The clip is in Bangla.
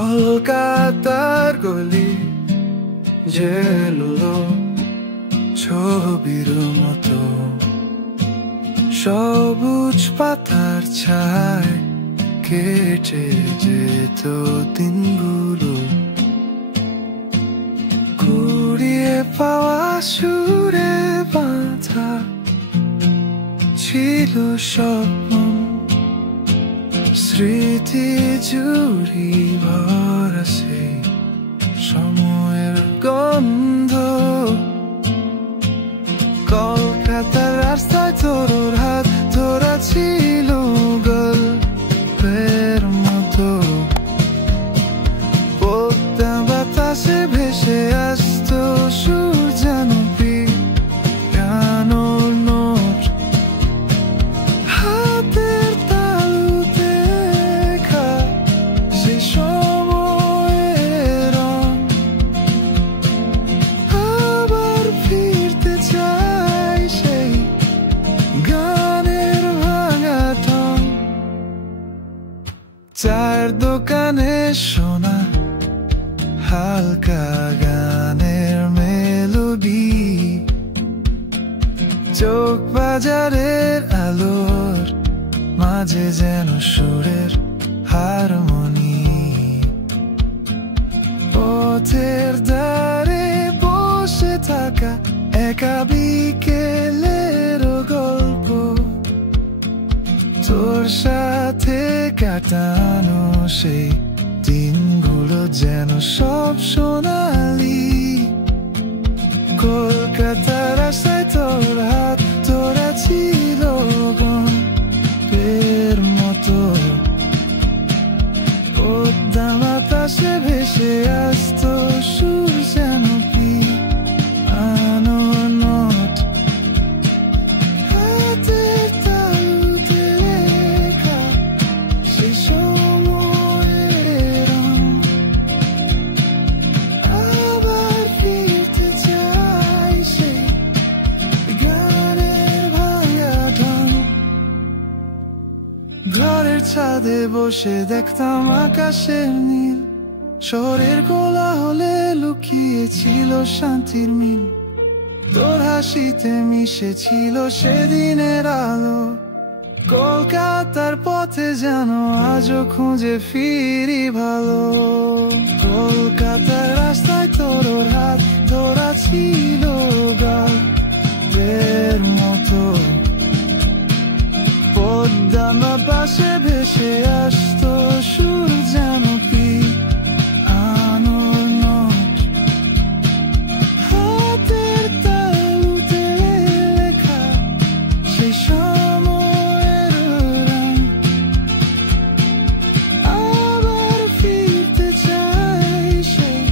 কলকাতার গলি যেগুলো ছবির মতো, সবুজ পাতার ছায় কেটে যেত দিনগুলো। কুড়িয়ে পাওয়া সুরে বাঁধা ছিল স্বপ্ন, স্মৃতি জুড়ি ভরা সেই সময়ের গন্ধ। কলকাতার রাস্তায় তোর হাত ধরা ছিল গল্পের মতো, পদ্মা বাতাসে ভেসে আসতো সুর যেন পিয়ানোর নোট। হাতের তালুতে লেখা সেই সময়ের রং, আবার ফিরতে চাই সেই গানের ভাঙা ঠং। চায়ের দোকানে শোনা হালকা গানের মেলোডি, চোখ বাজারের আলোর মাঝে যেন সুরের হারমোনি। পথের ধারে বসে থাকা একা বিকেলের গল্প, তোর সাথে কাটানো সেই দিনগুলো যেন সব সোনালি। কলকাতার রাস্তায় তোর হাত তোরা ছিল গল্পের মতো, পদ্মা বাতাসে ভেসে আসতো সুর যেন পিয়ানোর নোট। হাতের তালুতে লেখা সেই সময়ের রং, আবার ফিরতে চাই সেই গানের ভাঙা ঢং। ঘরের ছাদে বসে দেখতাম আকাশের নীল, শহরের কোলাহলে লুকিয়ে ছিল শান্তির মিল। তোর হাসিতে মিশে ছিল সেদিনের আলো, কলকাতার পথে যেন আজও খুঁজে ফিরি ভালো। কলকাতার রাস্তায় তোর হাত ধরা ছিল গল্পের মতো, পদ্মা বাতাসে ভেসে আসতো সুর যেন পিয়ানোর নোট। হাতের তালুতে লেখা সেই সময়ের রং, আবার ফিরতে চাই সেই